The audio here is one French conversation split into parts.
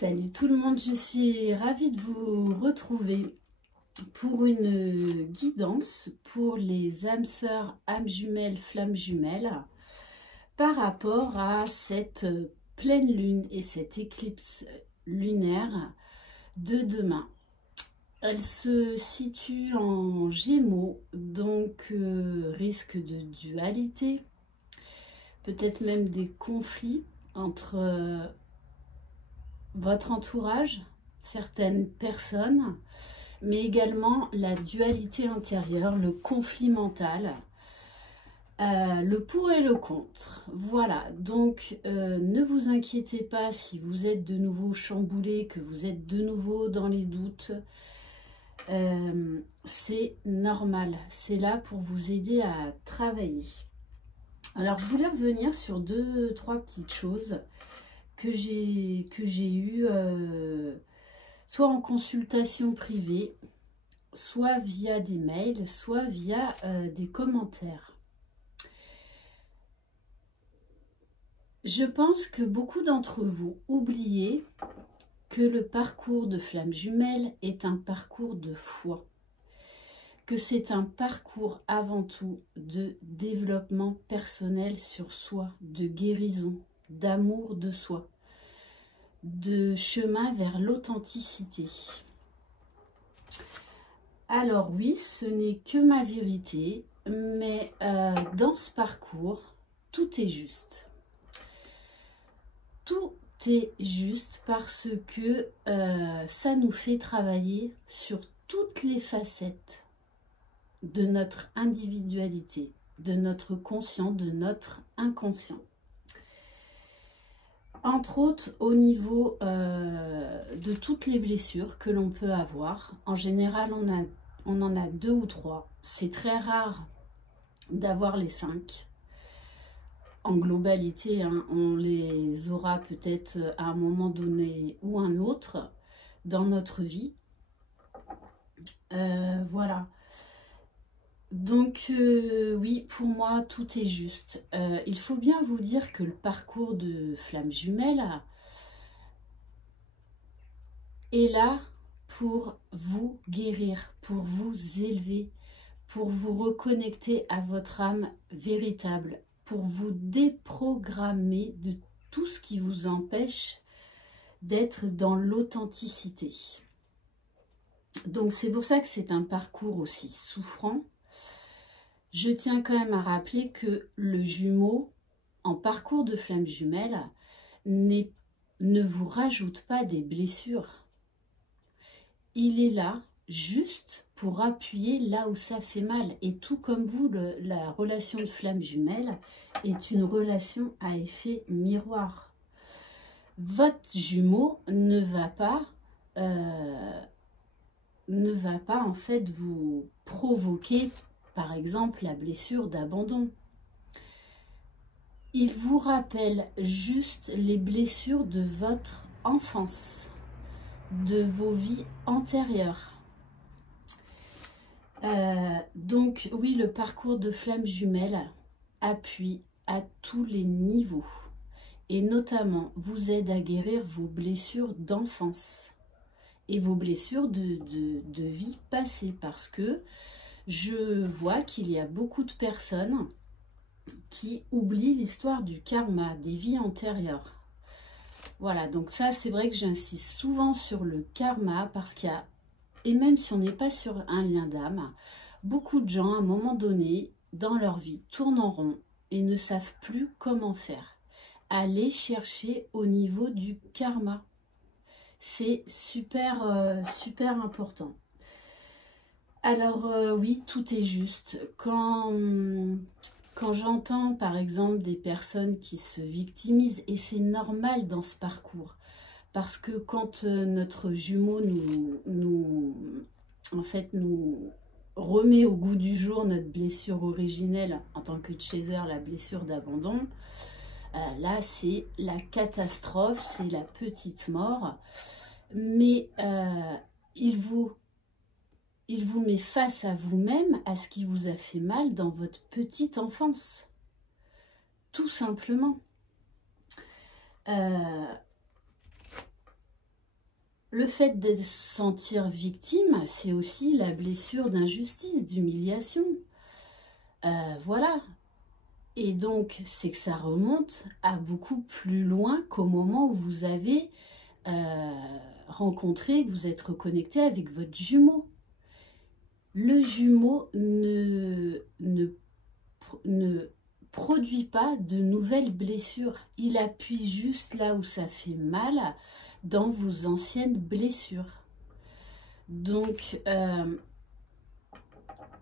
Salut tout le monde, je suis ravie de vous retrouver pour une guidance pour les âmes sœurs, âmes jumelles, flammes jumelles par rapport à cette pleine lune et cette éclipse lunaire de demain. Elle se situe en Gémeaux, donc risque de dualité, peut-être même des conflits entre votre entourage, certaines personnes, mais également la dualité intérieure, le conflit mental, le pour et le contre. Voilà, donc ne vous inquiétez pas si vous êtes de nouveau chamboulé, que vous êtes de nouveau dans les doutes. C'est normal, c'est là pour vous aider à travailler. Alors, je voulais revenir sur trois petites choses que j'ai eues soit en consultation privée, soit via des mails, soit via des commentaires. Je pense que beaucoup d'entre vous oubliez que le parcours de flamme jumelle est un parcours de foi, que c'est un parcours avant tout de développement personnel sur soi, de guérison, d'amour de soi, de chemin vers l'authenticité. Alors oui, ce n'est que ma vérité, mais dans ce parcours, tout est juste. Tout est juste parce que ça nous fait travailler sur toutes les facettes de notre individualité, de notre conscient, de notre inconscient. Entre autres, au niveau de toutes les blessures que l'on peut avoir. En général, on en a 2 ou 3. C'est très rare d'avoir les 5. En globalité, hein, on les aura peut-être à un moment donné ou un autre dans notre vie. Voilà. Donc oui, pour moi, tout est juste. Il faut bien vous dire que le parcours de flamme jumelle est là pour vous guérir, pour vous élever, pour vous reconnecter à votre âme véritable, pour vous déprogrammer de tout ce qui vous empêche d'être dans l'authenticité. Donc c'est pour ça que c'est un parcours aussi souffrant. Je tiens quand même à rappeler que le jumeau, en parcours de flamme jumelle, ne vous rajoute pas des blessures. Il est là juste pour appuyer là où ça fait mal. Et tout comme vous, la relation de flamme jumelle est une relation à effet miroir. Votre jumeau ne va pas en fait vous provoquer par exemple la blessure d'abandon. Il vous rappelle juste les blessures de votre enfance, de vos vies antérieures. Donc oui, le parcours de flamme jumelle appuie à tous les niveaux et notamment vous aide à guérir vos blessures d'enfance et vos blessures de vie passée, parce que je vois qu'il y a beaucoup de personnes qui oublient l'histoire du karma, des vies antérieures. Voilà, donc ça, c'est vrai que j'insiste souvent sur le karma parce qu'il y a, et même si on n'est pas sur un lien d'âme, beaucoup de gens, à un moment donné, dans leur vie, tournent en rond et ne savent plus comment faire. Allez chercher au niveau du karma. C'est super, super important. Alors oui, tout est juste. Quand j'entends par exemple des personnes qui se victimisent, et c'est normal dans ce parcours, parce que quand notre jumeau nous remet au goût du jour notre blessure originelle en tant que chaser, la blessure d'abandon, là c'est la catastrophe, c'est la petite mort, mais il vous met face à vous-même, à ce qui vous a fait mal dans votre petite enfance. Tout simplement. le fait de se sentir victime, c'est aussi la blessure d'injustice, d'humiliation. Voilà. Et donc, c'est que ça remonte à beaucoup plus loin qu'au moment où vous avez rencontré, que vous êtes reconnecté avec votre jumeau. Le jumeau ne produit pas de nouvelles blessures. Il appuie juste là où ça fait mal, dans vos anciennes blessures. Donc,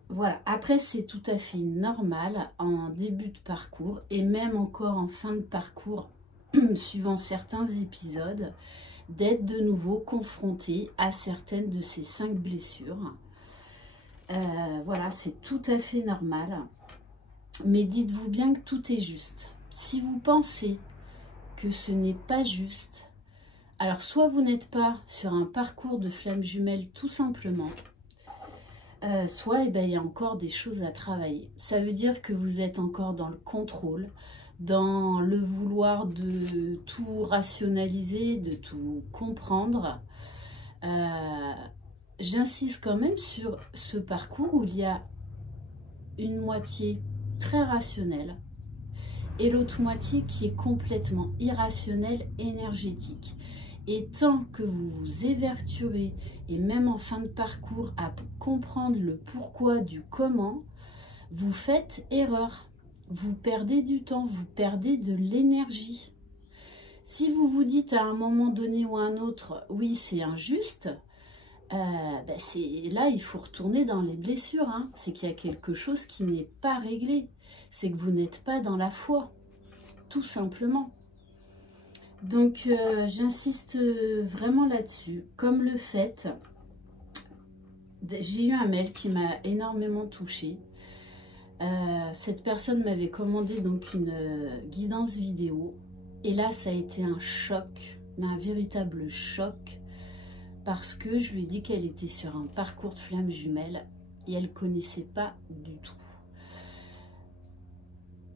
voilà. Après, c'est tout à fait normal en début de parcours et même encore en fin de parcours, suivant certains épisodes, d'être de nouveau confronté à certaines de ces 5 blessures. Voilà, c'est tout à fait normal. Mais dites-vous bien que tout est juste. Si vous pensez que ce n'est pas juste, alors soit vous n'êtes pas sur un parcours de flamme jumelle tout simplement, soit il y a encore des choses à travailler. Ça veut dire que vous êtes encore dans le contrôle, dans le vouloir de tout rationaliser, de tout comprendre. J'insiste quand même sur ce parcours où il y a une moitié très rationnelle et l'autre moitié qui est complètement irrationnelle, énergétique. Et tant que vous vous évertuerez, et même en fin de parcours, à comprendre le pourquoi du comment, vous faites erreur. Vous perdez du temps, vous perdez de l'énergie. Si vous vous dites à un moment donné ou à un autre, oui, c'est injuste, là, il faut retourner dans les blessures. Hein. C'est qu'il y a quelque chose qui n'est pas réglé. C'est que vous n'êtes pas dans la foi, tout simplement. Donc, j'insiste vraiment là-dessus. Comme le fait, j'ai eu un mail qui m'a énormément touchée. Cette personne m'avait commandé donc une guidance vidéo. Et là, ça a été un choc, mais un véritable choc. Parce que je lui ai dit qu'elle était sur un parcours de flamme jumelle et elle ne connaissait pas du tout.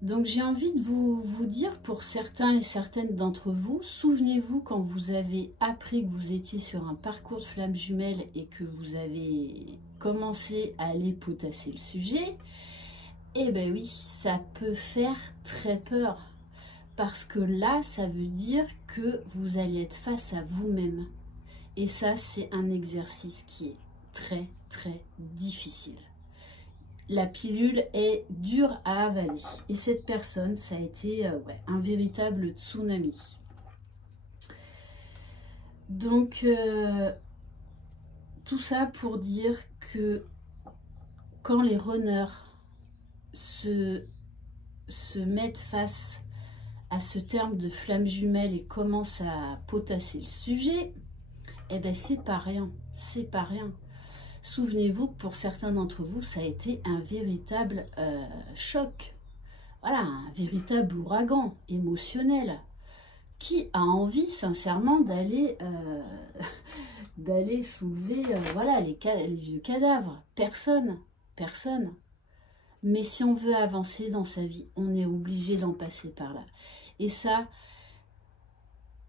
Donc j'ai envie de vous dire pour certains et certaines d'entre vous, souvenez-vous quand vous avez appris que vous étiez sur un parcours de flamme jumelle et que vous avez commencé à aller potasser le sujet, eh bien oui, ça peut faire très peur. Parce que là, ça veut dire que vous allez être face à vous-même. Et ça, c'est un exercice qui est très, très difficile. La pilule est dure à avaler. Et cette personne, ça a été un véritable tsunami. Donc, tout ça pour dire que quand les runners se mettent face à ce terme de flamme jumelle et commencent à potasser le sujet, eh bien, c'est pas rien, c'est pas rien. Souvenez-vous que pour certains d'entre vous, ça a été un véritable choc. Voilà, un véritable ouragan émotionnel. Qui a envie, sincèrement, d'aller soulever voilà, les vieux cadavres? Personne, personne. Mais si on veut avancer dans sa vie, on est obligé d'en passer par là. Et ça,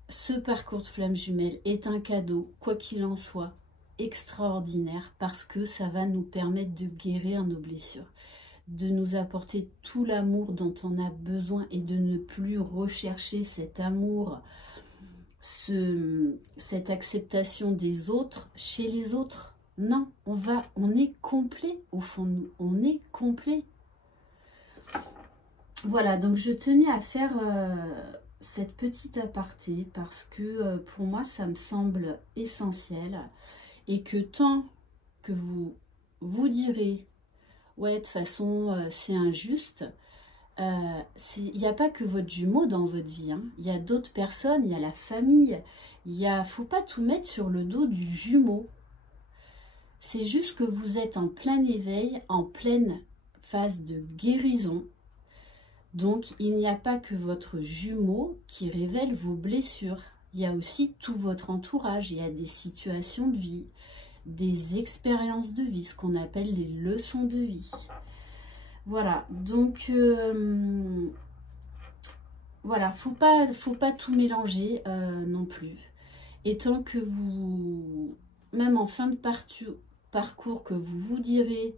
ce parcours de flamme jumelle est un cadeau, quoi qu'il en soit, extraordinaire, parce que ça va nous permettre de guérir nos blessures, de nous apporter tout l'amour dont on a besoin et de ne plus rechercher cet amour, cette acceptation des autres chez les autres. Non, on est complet au fond de nous, on est complet. Voilà, donc je tenais à faire cette petite aparté parce que pour moi, ça me semble essentiel et que tant que vous direz « ouais, de toute façon, c'est injuste », il n'y a pas que votre jumeau dans votre vie, hein. Il y a d'autres personnes, il y a la famille, faut pas tout mettre sur le dos du jumeau. C'est juste que vous êtes en plein éveil, en pleine phase de guérison. Donc, il n'y a pas que votre jumeau qui révèle vos blessures. Il y a aussi tout votre entourage. Il y a des situations de vie, des expériences de vie, ce qu'on appelle les leçons de vie. Voilà, donc, voilà, faut pas tout mélanger non plus. Et tant que vous, même en fin de parcours, que vous vous direz,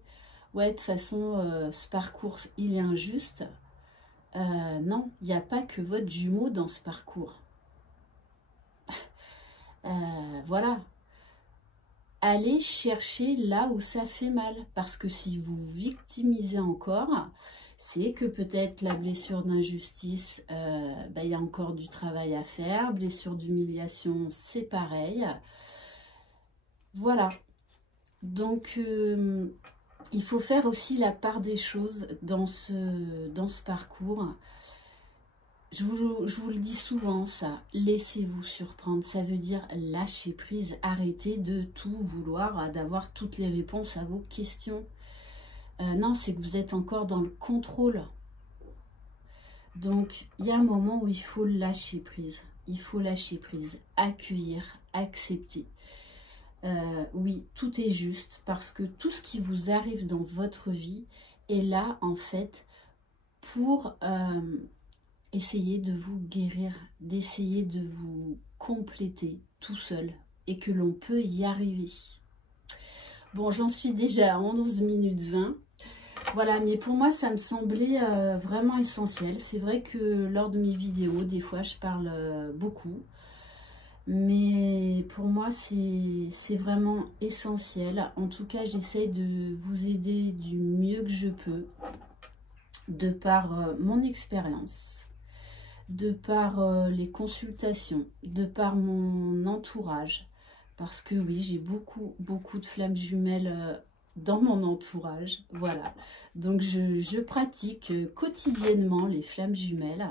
ouais, de toute façon, ce parcours, il est injuste. Non, il n'y a pas que votre jumeau dans ce parcours. Voilà. Allez chercher là où ça fait mal. Parce que si vous victimisez encore, c'est que peut-être la blessure d'injustice, il y a encore du travail à faire. Blessure d'humiliation, c'est pareil. Voilà. Donc, il faut faire aussi la part des choses dans ce parcours. Je vous le dis souvent, ça. Laissez-vous surprendre. Ça veut dire lâcher prise. Arrêtez de tout vouloir, d'avoir toutes les réponses à vos questions. Non, c'est que vous êtes encore dans le contrôle. Donc, il y a un moment où il faut lâcher prise. Il faut lâcher prise. Accueillir, accepter. Oui, tout est juste parce que tout ce qui vous arrive dans votre vie est là, en fait, pour essayer de vous guérir, d'essayer de vous compléter tout seul et que l'on peut y arriver. Bon, j'en suis déjà à 11 minutes 20. Voilà, mais pour moi, ça me semblait vraiment essentiel. C'est vrai que lors de mes vidéos, des fois, je parle beaucoup. Mais pour moi, c'est vraiment essentiel. En tout cas, j'essaie de vous aider du mieux que je peux, de par mon expérience, de par les consultations, de par mon entourage. Parce que oui, j'ai beaucoup de flammes jumelles dans mon entourage. Voilà. Donc, je pratique quotidiennement les flammes jumelles.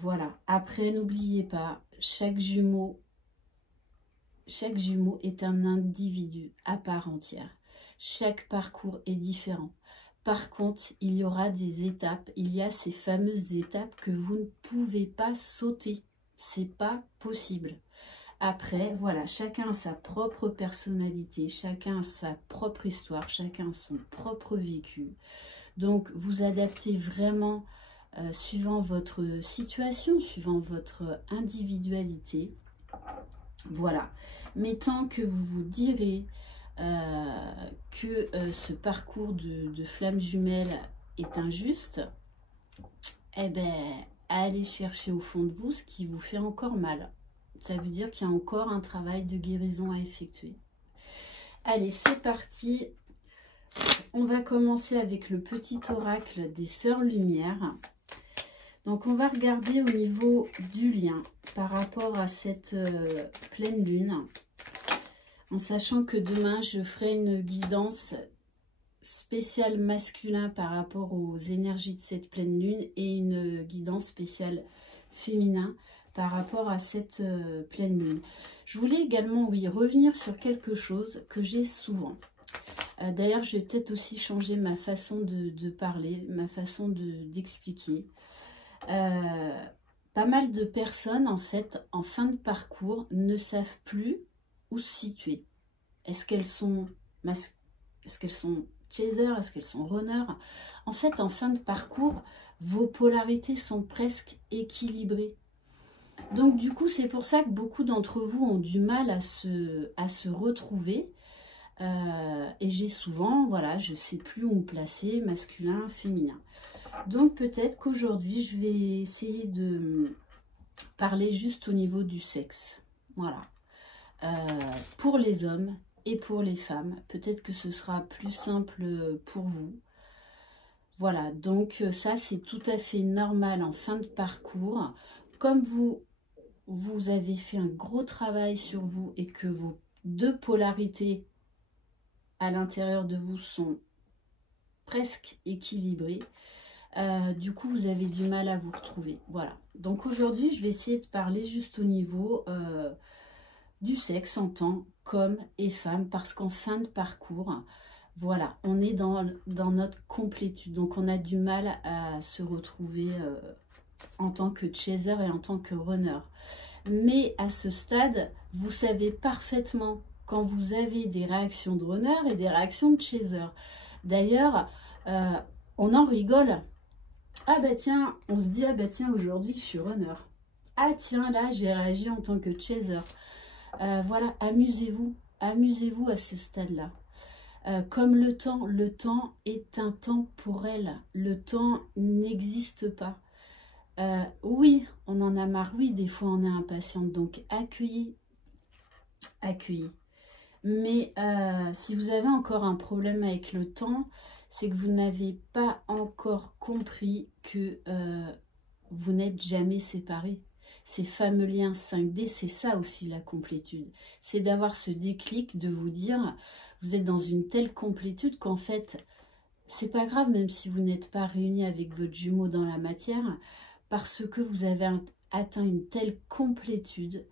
Voilà. Après, n'oubliez pas, chaque jumeau est un individu à part entière. Chaque parcours est différent. Par contre, il y aura des étapes. Il y a ces fameuses étapes que vous ne pouvez pas sauter. C'est pas possible. Après, voilà, chacun a sa propre personnalité, chacun a sa propre histoire, chacun a son propre vécu. Donc, vous adaptez vraiment suivant votre situation, suivant votre individualité. Voilà. Mais tant que vous vous direz que ce parcours de flammes jumelles est injuste, eh bien, allez chercher au fond de vous ce qui vous fait encore mal. Ça veut dire qu'il y a encore un travail de guérison à effectuer. Allez, c'est parti. On va commencer avec le petit oracle des Sœurs Lumière. Donc, on va regarder au niveau du lien par rapport à cette pleine lune. En sachant que demain, je ferai une guidance spéciale masculin par rapport aux énergies de cette pleine lune et une guidance spéciale féminin par rapport à cette pleine lune. Je voulais également, oui, revenir sur quelque chose que j'ai souvent. D'ailleurs, je vais peut-être aussi changer ma façon de parler, ma façon d'expliquer. Pas mal de personnes, en fait, en fin de parcours, ne savent plus où se situer. Est-ce qu'elles sont chasers? Est-ce qu'elles sont runners? En fait, en fin de parcours, vos polarités sont presque équilibrées. Donc, du coup, c'est pour ça que beaucoup d'entre vous ont du mal à se retrouver. Et j'ai souvent, voilà, je ne sais plus où me placer, masculin, féminin. Donc, peut-être qu'aujourd'hui, je vais essayer de parler juste au niveau du sexe. Voilà. Pour les hommes et pour les femmes. Peut-être que ce sera plus simple pour vous. Voilà, donc ça, c'est tout à fait normal en fin de parcours. Comme vous avez fait un gros travail sur vous et que vos deux polarités à l'intérieur de vous sont presque équilibrées, du coup, vous avez du mal à vous retrouver. Voilà, donc aujourd'hui, je vais essayer de parler juste au niveau du sexe en tant qu'homme et femme, parce qu'en fin de parcours, voilà, on est dans notre complétude, donc on a du mal à se retrouver en tant que chaser et en tant que runner. Mais à ce stade, vous savez parfaitement quand vous avez des réactions de runner et des réactions de chaser. D'ailleurs, on en rigole. Ah bah tiens, on se dit, ah bah tiens, aujourd'hui je suis runner. Ah tiens, là, j'ai réagi en tant que chaser. Voilà, amusez-vous. Amusez-vous à ce stade-là. Comme le temps est intemporel. Le temps n'existe pas. Oui, on en a marre. Oui, des fois, on est impatiente. Donc, accueillez. Accueillez. Mais si vous avez encore un problème avec le temps, c'est que vous n'avez pas encore compris que vous n'êtes jamais séparés. Ces fameux liens 5D, c'est ça aussi la complétude. C'est d'avoir ce déclic, de vous dire, vous êtes dans une telle complétude qu'en fait, c'est pas grave même si vous n'êtes pas réunis avec votre jumeau dans la matière, parce que vous avez atteint une telle complétude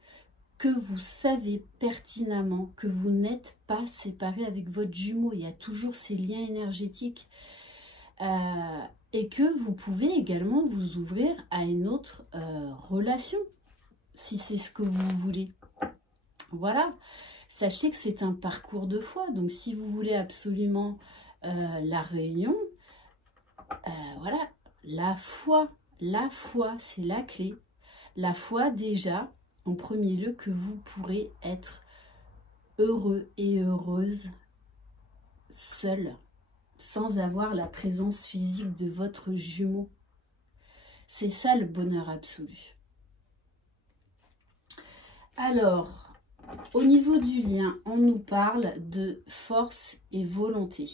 que vous savez pertinemment que vous n'êtes pas séparé avec votre jumeau. Il y a toujours ces liens énergétiques. Et que vous pouvez également vous ouvrir à une autre relation, si c'est ce que vous voulez. Voilà, sachez que c'est un parcours de foi, donc si vous voulez absolument la réunion, voilà, la foi, c'est la clé. La foi déjà, en premier lieu, que vous pourrez être heureux et heureuse seul, sans avoir la présence physique de votre jumeau. C'est ça le bonheur absolu. Alors, au niveau du lien, on nous parle de force et volonté.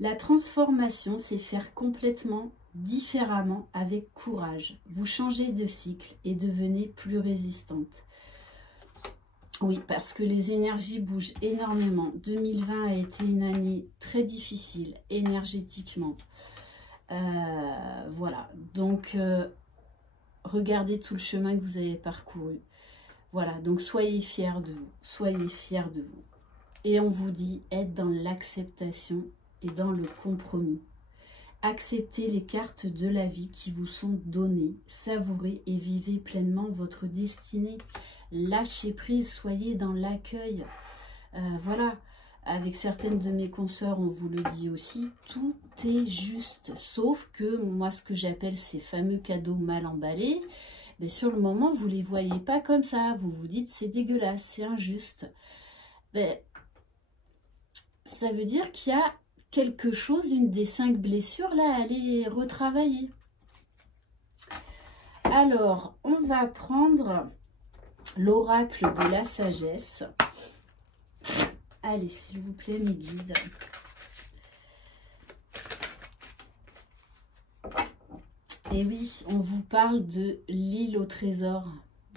La transformation, c'est faire complètement différemment avec courage. Vous changez de cycle et devenez plus résistante. Oui, parce que les énergies bougent énormément. 2020 a été une année très difficile énergétiquement. Voilà, donc regardez tout le chemin que vous avez parcouru. Voilà, donc soyez fiers de vous, soyez fiers de vous. Et on vous dit, être dans l'acceptation et dans le compromis. Acceptez les cartes de la vie qui vous sont données, savourez et vivez pleinement votre destinée. Lâchez prise, soyez dans l'accueil. Voilà, avec certaines de mes consoeurs, on vous le dit aussi, tout est juste. Sauf que moi, ce que j'appelle ces fameux cadeaux mal emballés, mais sur le moment, vous ne les voyez pas comme ça. Vous vous dites, c'est dégueulasse, c'est injuste. Mais, ça veut dire qu'il y a quelque chose, une des 5 blessures, là, elle est retravaillée. Alors, on va prendre l'oracle de la sagesse. Allez, s'il vous plaît, mes guides. Et oui, on vous parle de l'île au trésor,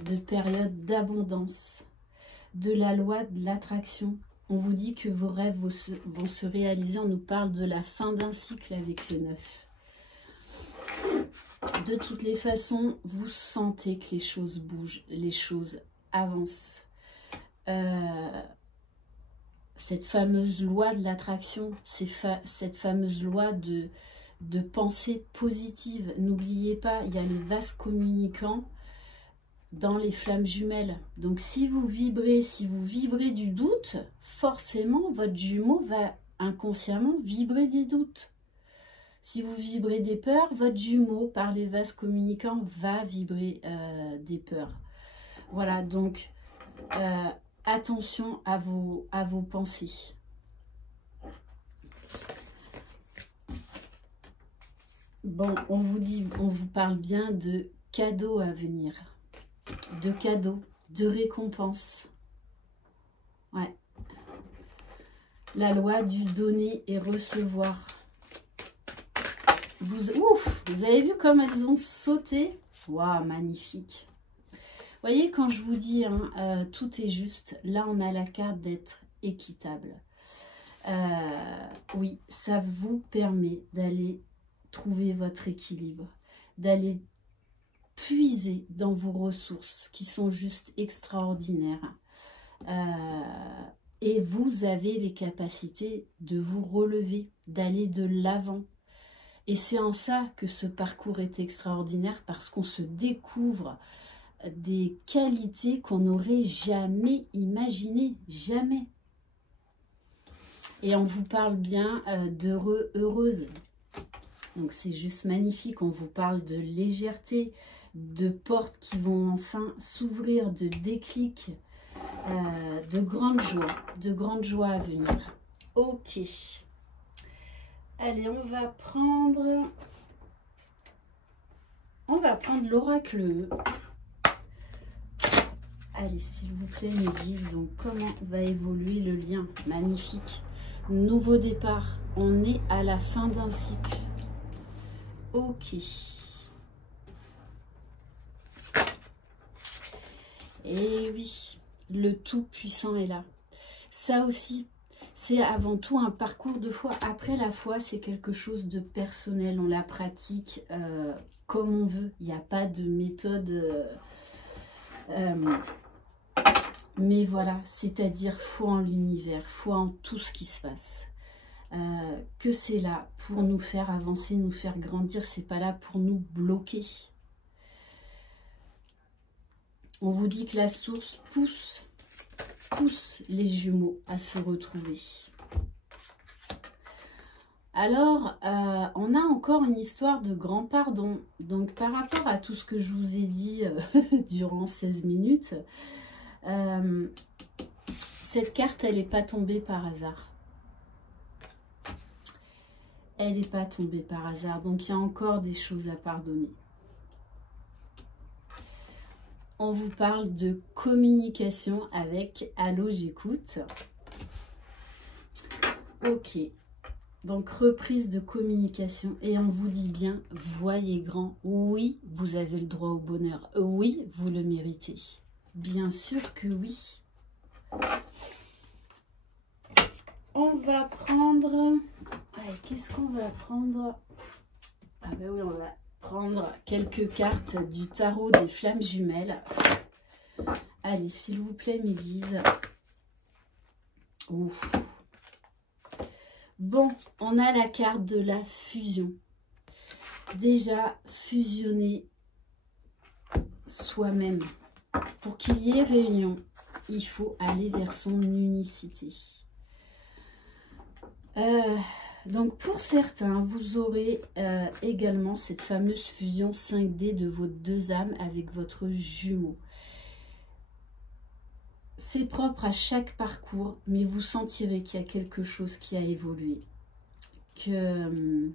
de période d'abondance, de la loi de l'attraction. On vous dit que vos rêves vont se réaliser. On nous parle de la fin d'un cycle avec le 9. De toutes les façons, vous sentez que les choses bougent, les choses avancent. Cette fameuse loi de l'attraction, cette fameuse loi de pensée positive. N'oubliez pas, il y a les vases communicants dans les flammes jumelles. Donc si vous vibrez du doute, forcément votre jumeau va inconsciemment vibrer des doutes. Si vous vibrez des peurs, votre jumeau par les vases communicants va vibrer des peurs. Voilà, donc attention à vos pensées. Bon, on vous parle bien de cadeaux à venir. De cadeaux, de récompenses. Ouais. La loi du donner et recevoir. Vous avez vu comme elles ont sauté? Waouh, magnifique. Vous voyez, quand je vous dis, hein, tout est juste, là on a la carte d'être équitable. Oui, ça vous permet d'aller trouver votre équilibre, d'aller puiser dans vos ressources qui sont juste extraordinaires. Et vous avez les capacités de vous relever, d'aller de l'avant. Et c'est en ça que ce parcours est extraordinaire, parce qu'on se découvre des qualités qu'on n'aurait jamais imaginées, jamais. Et on vous parle bien d'heureux, heureuse. Donc c'est juste magnifique, on vous parle de légèreté, de portes qui vont enfin s'ouvrir, de déclics, de grande joie à venir. Ok. Allez, on va prendre l'oracle E. Allez, s'il vous plaît, mes guides, donc comment va évoluer le lien? Magnifique. Nouveau départ. On est à la fin d'un cycle. Ok. Et oui, le Tout-Puissant est là. Ça aussi, c'est avant tout un parcours de foi. Après, la foi, c'est quelque chose de personnel. On la pratique comme on veut. Il n'y a pas de méthode... mais voilà, c'est-à-dire foi en l'univers, foi en tout ce qui se passe. Que c'est là pour nous faire avancer, nous faire grandir. C'est pas là pour nous bloquer. On vous dit que la source pousse les jumeaux à se retrouver. Alors, on a encore une histoire de grand pardon. Donc, par rapport à tout ce que je vous ai dit durant 16 minutes, cette carte, elle n'est pas tombée par hasard. Elle n'est pas tombée par hasard. Donc, il y a encore des choses à pardonner. On vous parle de communication avec Allô, j'écoute. Ok. Donc, reprise de communication. Et on vous dit bien, voyez grand. Oui, vous avez le droit au bonheur. Oui, vous le méritez. Bien sûr que oui. On va prendre... Qu'est-ce qu'on va prendre? Ah ben oui, on va prendre quelques cartes du tarot des flammes jumelles. Allez, s'il vous plaît, mes guides. Ouf. Bon, on a la carte de la fusion. Déjà, fusionner soi-même. Pour qu'il y ait réunion, il faut aller vers son unicité. Donc, pour certains, vous aurez également cette fameuse fusion 5D de vos deux âmes avec votre jumeau. C'est propre à chaque parcours, mais vous sentirez qu'il y a quelque chose qui a évolué. Il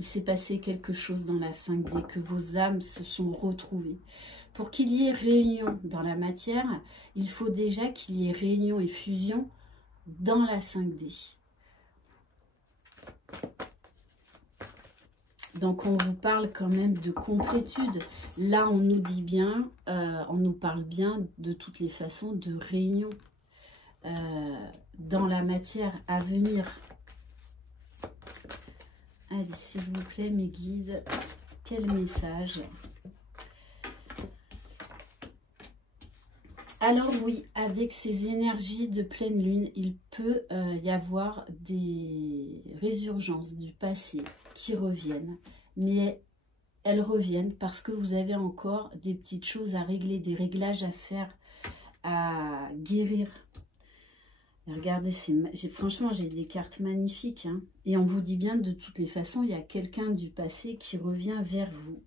s'est passé quelque chose dans la 5D, que vos âmes se sont retrouvées. Pour qu'il y ait réunion dans la matière, il faut déjà qu'il y ait réunion et fusion dans la 5D. Donc, on vous parle quand même de complétude. Là, on nous dit bien, on nous parle bien de toutes les façons de réunion dans la matière à venir. Allez, s'il vous plaît, mes guides, quel message? Alors oui, avec ces énergies de pleine lune, il peut y avoir des résurgences du passé qui reviennent. Mais elles reviennent parce que vous avez encore des petites choses à régler, des réglages à faire, à guérir. Et regardez, franchement, j'ai des cartes magnifiques. Hein. Et on vous dit bien, de toutes les façons, il y a quelqu'un du passé qui revient vers vous.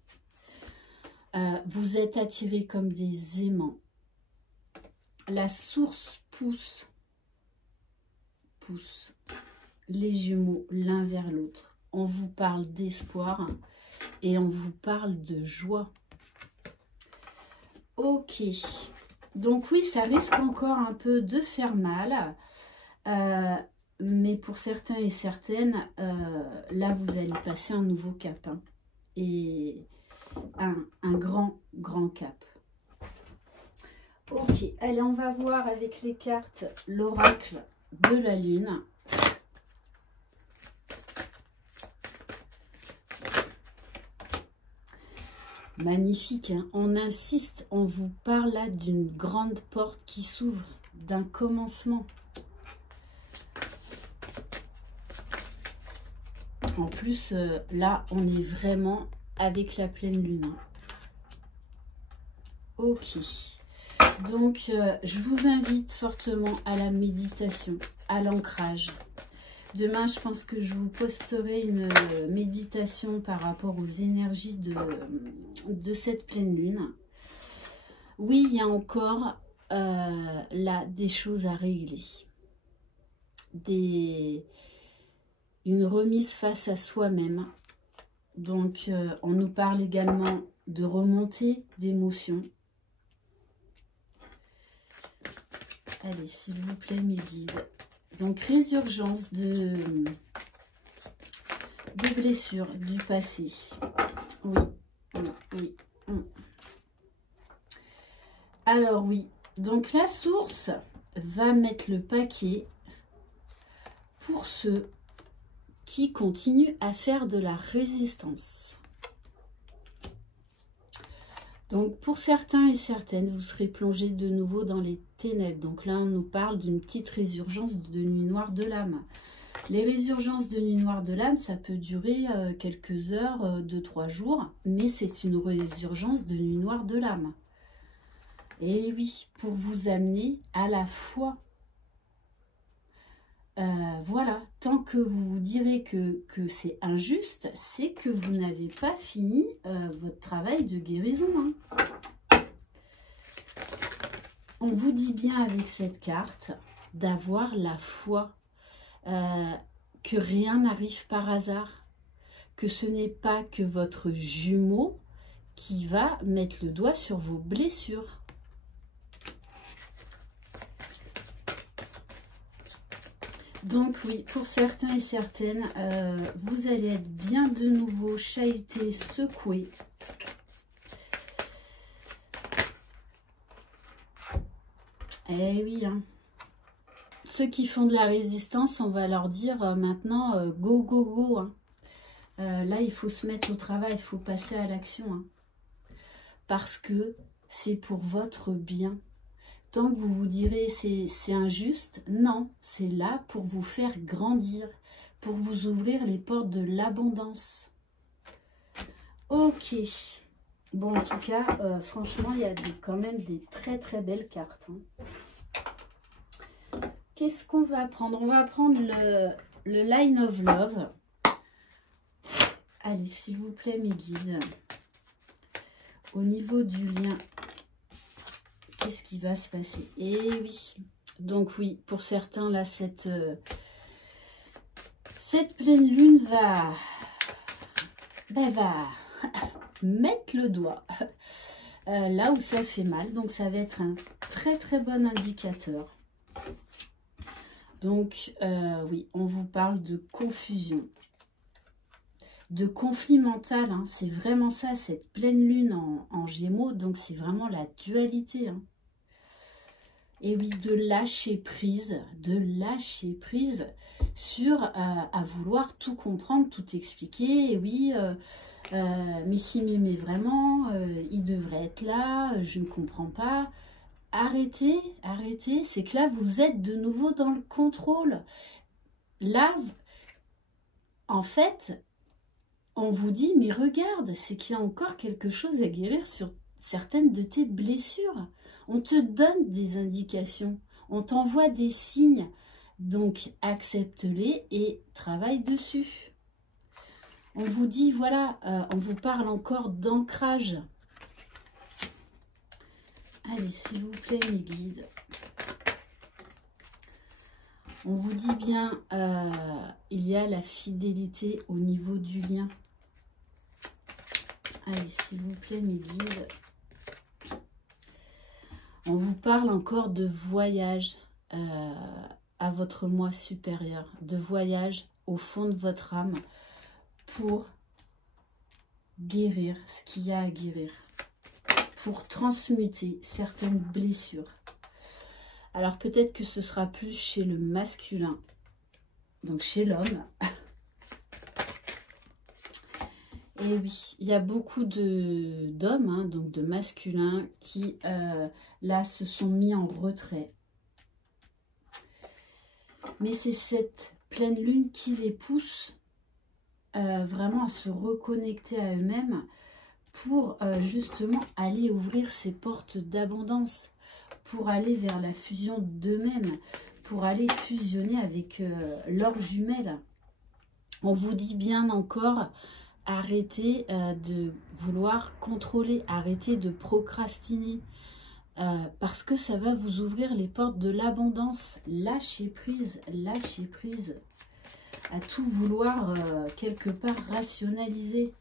Vous êtes attirés comme des aimants. La source pousse les jumeaux l'un vers l'autre. On vous parle d'espoir et on vous parle de joie. Ok. Donc oui, ça risque encore un peu de faire mal. Mais pour certains et certaines, là, vous allez passer un nouveau cap. Hein, et un grand cap. Ok, allez, on va voir avec les cartes l'oracle de la lune. Magnifique, hein? On insiste, on vous parle là d'une grande porte qui s'ouvre, d'un commencement. En plus, là, on est vraiment avec la pleine lune. Hein. Ok. Donc, je vous invite fortement à la méditation, à l'ancrage. demain, je pense que je vous posterai une méditation par rapport aux énergies de cette pleine lune. Oui, il y a encore là des choses à régler. Une remise face à soi-même. Donc, on nous parle également de remontée d'émotions. Allez, s'il vous plaît, mes guides. Donc, résurgence de blessures du passé. Oui, oui, oui. Alors, oui. Donc, la source va mettre le paquet pour ceux qui continuent à faire de la résistance. Donc, pour certains et certaines, vous serez plongés de nouveau dans les ténèbres. Donc là, on nous parle d'une petite résurgence de nuit noire de l'âme. Les résurgences de nuit noire de l'âme, ça peut durer quelques heures, 2-3 jours, mais c'est une résurgence de nuit noire de l'âme. Et oui, pour vous amener à la foi. Voilà, tant que vous vous direz que c'est injuste, c'est que vous n'avez pas fini votre travail de guérison. Hein. On vous dit bien avec cette carte d'avoir la foi, que rien n'arrive par hasard, que ce n'est pas que votre jumeau qui va mettre le doigt sur vos blessures. Donc oui, pour certains et certaines, vous allez être bien de nouveau chahuté, secoué. Eh oui, hein. Ceux qui font de la résistance, on va leur dire maintenant go, go, go. Hein. Là, il faut se mettre au travail, il faut passer à l'action. Hein. Parce que c'est pour votre bien. Tant que vous vous direz c'est injuste, non, c'est là pour vous faire grandir, pour vous ouvrir les portes de l'abondance. Ok. Bon, en tout cas, franchement, il y a quand même des très très belles cartes. Hein. Qu'est-ce qu'on va prendre? On va prendre le Line of Love. Allez, s'il vous plaît, mes guides. Au niveau du lien, qu'est-ce qui va se passer? Eh oui, donc oui, pour certains, là, cette pleine lune va mettre le doigt là où ça fait mal. Donc, ça va être un très, très bon indicateur. Donc, oui, on vous parle de confusion, de conflit mental. Hein. C'est vraiment ça, cette pleine lune en Gémeaux. Donc, c'est vraiment la dualité. Hein. Et oui, de lâcher prise sur à vouloir tout comprendre, tout expliquer. Et oui, mais s'il m'aimait vraiment, il devrait être là, je ne comprends pas. Arrêtez, arrêtez, c'est que là, vous êtes de nouveau dans le contrôle. Là, en fait, on vous dit, mais regarde, c'est qu'il y a encore quelque chose à guérir sur certaines de tes blessures. On te donne des indications, on t'envoie des signes, donc accepte-les et travaille dessus. On vous dit, voilà, on vous parle encore d'ancrage. Allez, s'il vous plaît, mes guides. On vous dit bien, il y a la fidélité au niveau du lien. Allez, s'il vous plaît, mes guides. On vous parle encore de voyage à votre moi supérieur, de voyage au fond de votre âme pour guérir ce qu'il y a à guérir, pour transmuter certaines blessures. Alors peut-être que ce sera plus chez le masculin, donc chez l'homme. Et oui, il y a beaucoup d'hommes, hein, donc de masculins, qui là se sont mis en retrait. Mais c'est cette pleine lune qui les pousse vraiment à se reconnecter à eux-mêmes pour justement aller ouvrir ces portes d'abondance, pour aller vers la fusion d'eux-mêmes, pour aller fusionner avec leur jumelle. On vous dit bien encore, arrêtez de vouloir contrôler, arrêtez de procrastiner. Parce que ça va vous ouvrir les portes de l'abondance. Lâchez prise à tout vouloir quelque part rationaliser.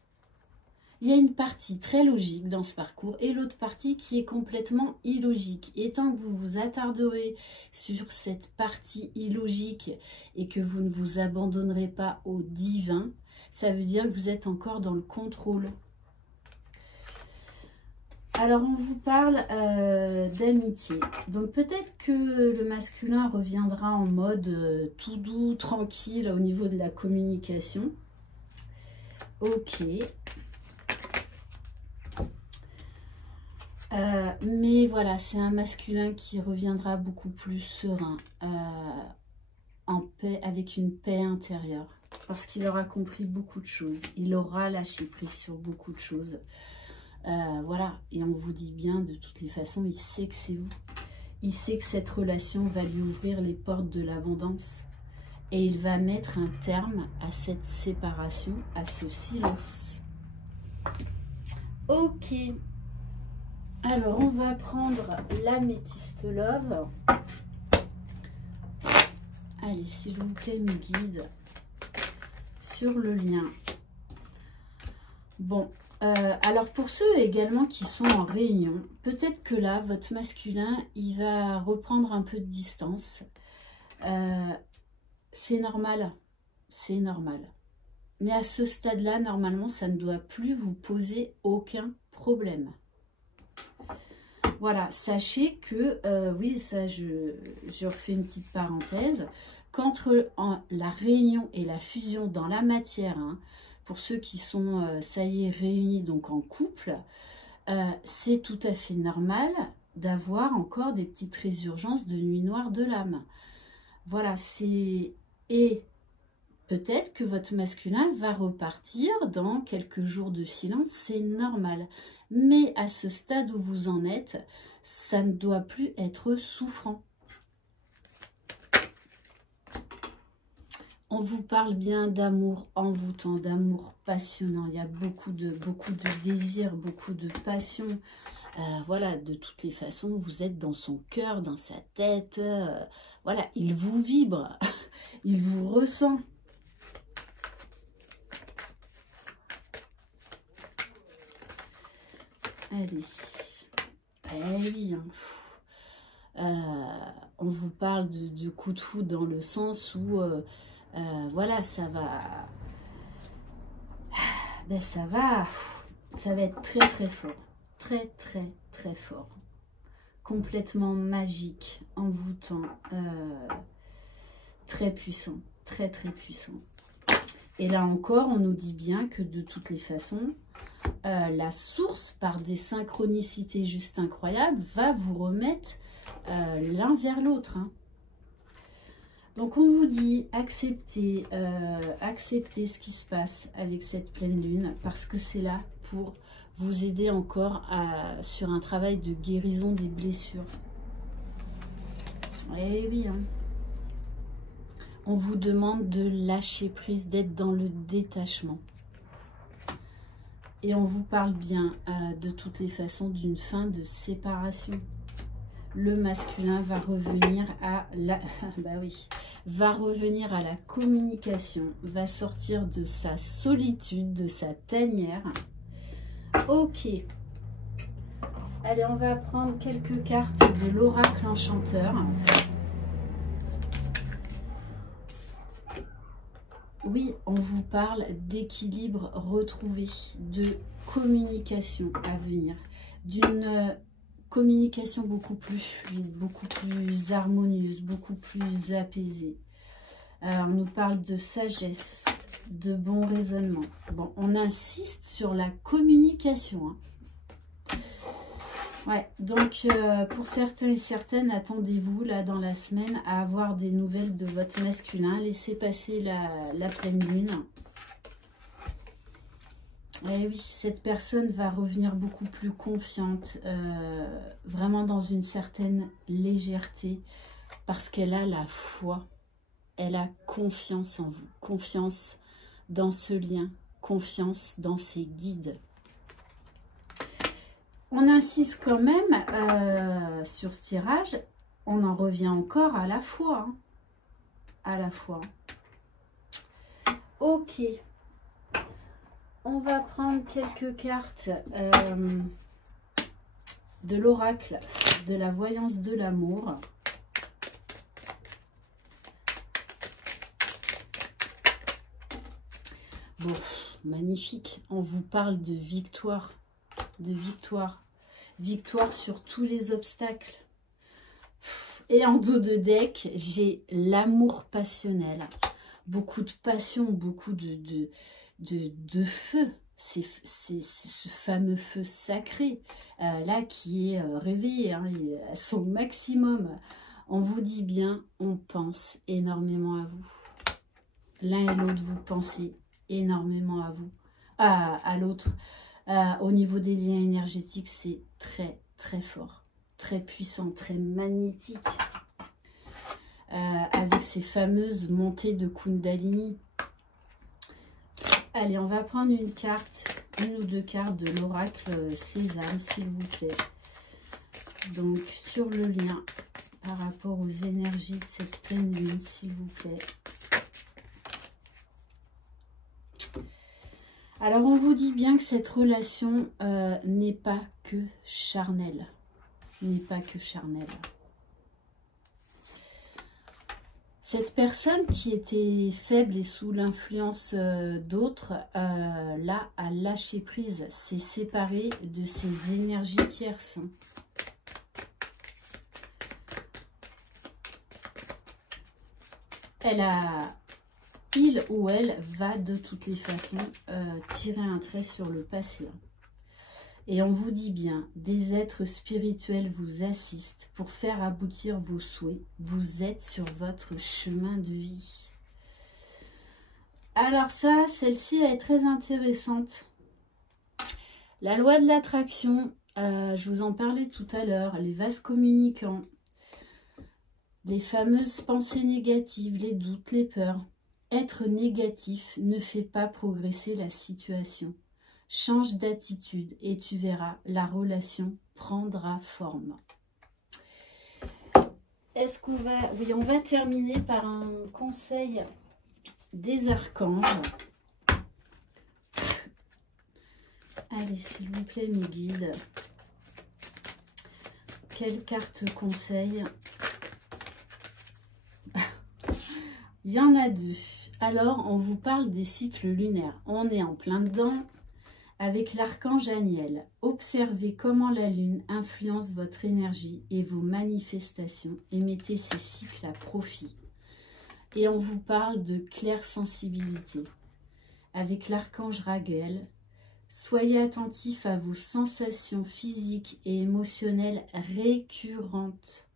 Il y a une partie très logique dans ce parcours et l'autre partie qui est complètement illogique. Et tant que vous vous attarderez sur cette partie illogique et que vous ne vous abandonnerez pas au divin, ça veut dire que vous êtes encore dans le contrôle. Alors, on vous parle d'amitié. Donc, peut-être que le masculin reviendra en mode tout doux, tranquille au niveau de la communication. Ok. Mais voilà, c'est un masculin qui reviendra beaucoup plus serein, en paix, avec une paix intérieure. Parce qu'il aura compris beaucoup de choses. Il aura lâché prise sur beaucoup de choses. Voilà, et on vous dit bien, de toutes les façons, il sait que c'est vous. Il sait que cette relation va lui ouvrir les portes de l'abondance. Et il va mettre un terme à cette séparation, à ce silence. Ok. Alors, on va prendre l'améthyste love. Allez, s'il vous plaît, me guide sur le lien. Bon. Alors pour ceux également qui sont en réunion, peut-être que là, votre masculin, il va reprendre un peu de distance. C'est normal, c'est normal. Mais à ce stade-là, normalement, ça ne doit plus vous poser aucun problème. Voilà, sachez que, oui, ça, je refais une petite parenthèse, qu'entre la réunion et la fusion dans la matière, hein, pour ceux qui sont, ça y est, réunis donc en couple, c'est tout à fait normal d'avoir encore des petites résurgences de nuit noire de l'âme. Voilà, c'est... Et peut-être que votre masculin va repartir dans quelques jours de silence, c'est normal. Mais à ce stade où vous en êtes, ça ne doit plus être souffrant. On vous parle bien d'amour envoûtant, d'amour passionnant. Il y a beaucoup de désir, beaucoup de passion. Voilà, de toutes les façons, vous êtes dans son cœur, dans sa tête. Voilà, il vous vibre, il vous ressent. Allez. Eh oui, hein. On vous parle de coup de foudre dans le sens où... voilà, ça va être très très fort, très très très fort, complètement magique, envoûtant, très puissant, très très puissant. Et là encore, on nous dit bien que de toutes les façons, la source, par des synchronicités juste incroyables, va vous remettre l'un vers l'autre, hein. Donc, on vous dit, acceptez ce qui se passe avec cette pleine lune, parce que c'est là pour vous aider encore sur un travail de guérison des blessures. Eh oui, hein. On vous demande de lâcher prise, d'être dans le détachement. Et on vous parle bien, de toutes les façons, d'une fin de séparation. Le masculin va revenir à la... bah oui, va revenir à la communication, va sortir de sa solitude, de sa tanière. Ok. Allez, on va prendre quelques cartes de l'oracle enchanteur. Oui, on vous parle d'équilibre retrouvé, de communication à venir, d'une communication beaucoup plus fluide, beaucoup plus harmonieuse, beaucoup plus apaisée. On nous parle de sagesse, de bon raisonnement. Bon, on insiste sur la communication, hein. Ouais, donc pour certains et certaines, attendez-vous là dans la semaine à avoir des nouvelles de votre masculin. Laissez passer la pleine lune. Et oui, cette personne va revenir beaucoup plus confiante, vraiment dans une certaine légèreté, parce qu'elle a la foi, elle a confiance en vous, confiance dans ce lien, confiance dans ses guides. On insiste quand même sur ce tirage, on en revient encore à la foi, hein, à la foi. Ok, on va prendre quelques cartes de l'oracle de la voyance de l'amour. Bon, magnifique, on vous parle de victoire, victoire sur tous les obstacles. Et en dos de deck, j'ai l'amour passionnel, beaucoup de passion, beaucoup de feu. C'est ce fameux feu sacré, là, qui est réveillé, hein, à son maximum. On vous dit bien, on pense énormément à vous. L'un et l'autre, vous pensez énormément à vous, à l'autre. Au niveau des liens énergétiques, c'est très, très fort, très puissant, très magnétique. Avec ces fameuses montées de Kundalini. Allez, on va prendre une carte, une ou deux cartes de l'oracle Sésame, s'il vous plaît. Donc, sur le lien par rapport aux énergies de cette pleine lune, s'il vous plaît. Alors, on vous dit bien que cette relation n'est pas que charnelle. N'est pas que charnelle. Cette personne qui était faible et sous l'influence d'autres, là, a lâché prise, s'est séparée de ses énergies tierces. Il ou elle va de toutes les façons tirer un trait sur le passé. Et on vous dit bien, des êtres spirituels vous assistent pour faire aboutir vos souhaits. Vous êtes sur votre chemin de vie. Alors ça, celle-ci est très intéressante. La loi de l'attraction, je vous en parlais tout à l'heure, les vases communicants, les fameuses pensées négatives, les doutes, les peurs. Être négatif ne fait pas progresser la situation. Change d'attitude et tu verras, la relation prendra forme. Est-ce qu'on va... Oui, on va terminer par un conseil des archanges. Allez, s'il vous plaît, mes guides. Quelle carte conseil? Il y en a deux. Alors, on vous parle des cycles lunaires. On est en plein dedans. Avec l'archange Aniel, observez comment la lune influence votre énergie et vos manifestations et mettez ces cycles à profit. Et on vous parle de claire sensibilité. Avec l'archange Raguel, soyez attentifs à vos sensations physiques et émotionnelles récurrentes,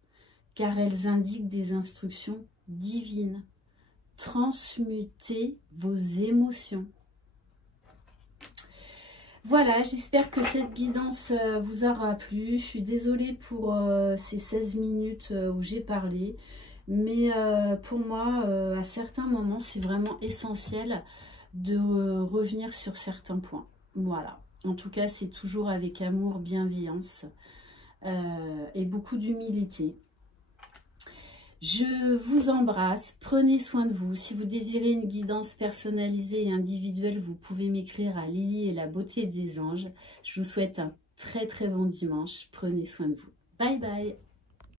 car elles indiquent des instructions divines. Transmutez vos émotions. Voilà, j'espère que cette guidance vous aura plu. Je suis désolée pour ces 16 minutes où j'ai parlé. Mais pour moi, à certains moments, c'est vraiment essentiel de revenir sur certains points. Voilà. En tout cas, c'est toujours avec amour, bienveillance et beaucoup d'humilité. Je vous embrasse, prenez soin de vous. Si vous désirez une guidance personnalisée et individuelle, vous pouvez m'écrire à Lily et la beauté des anges. Je vous souhaite un très très bon dimanche. Prenez soin de vous. Bye bye.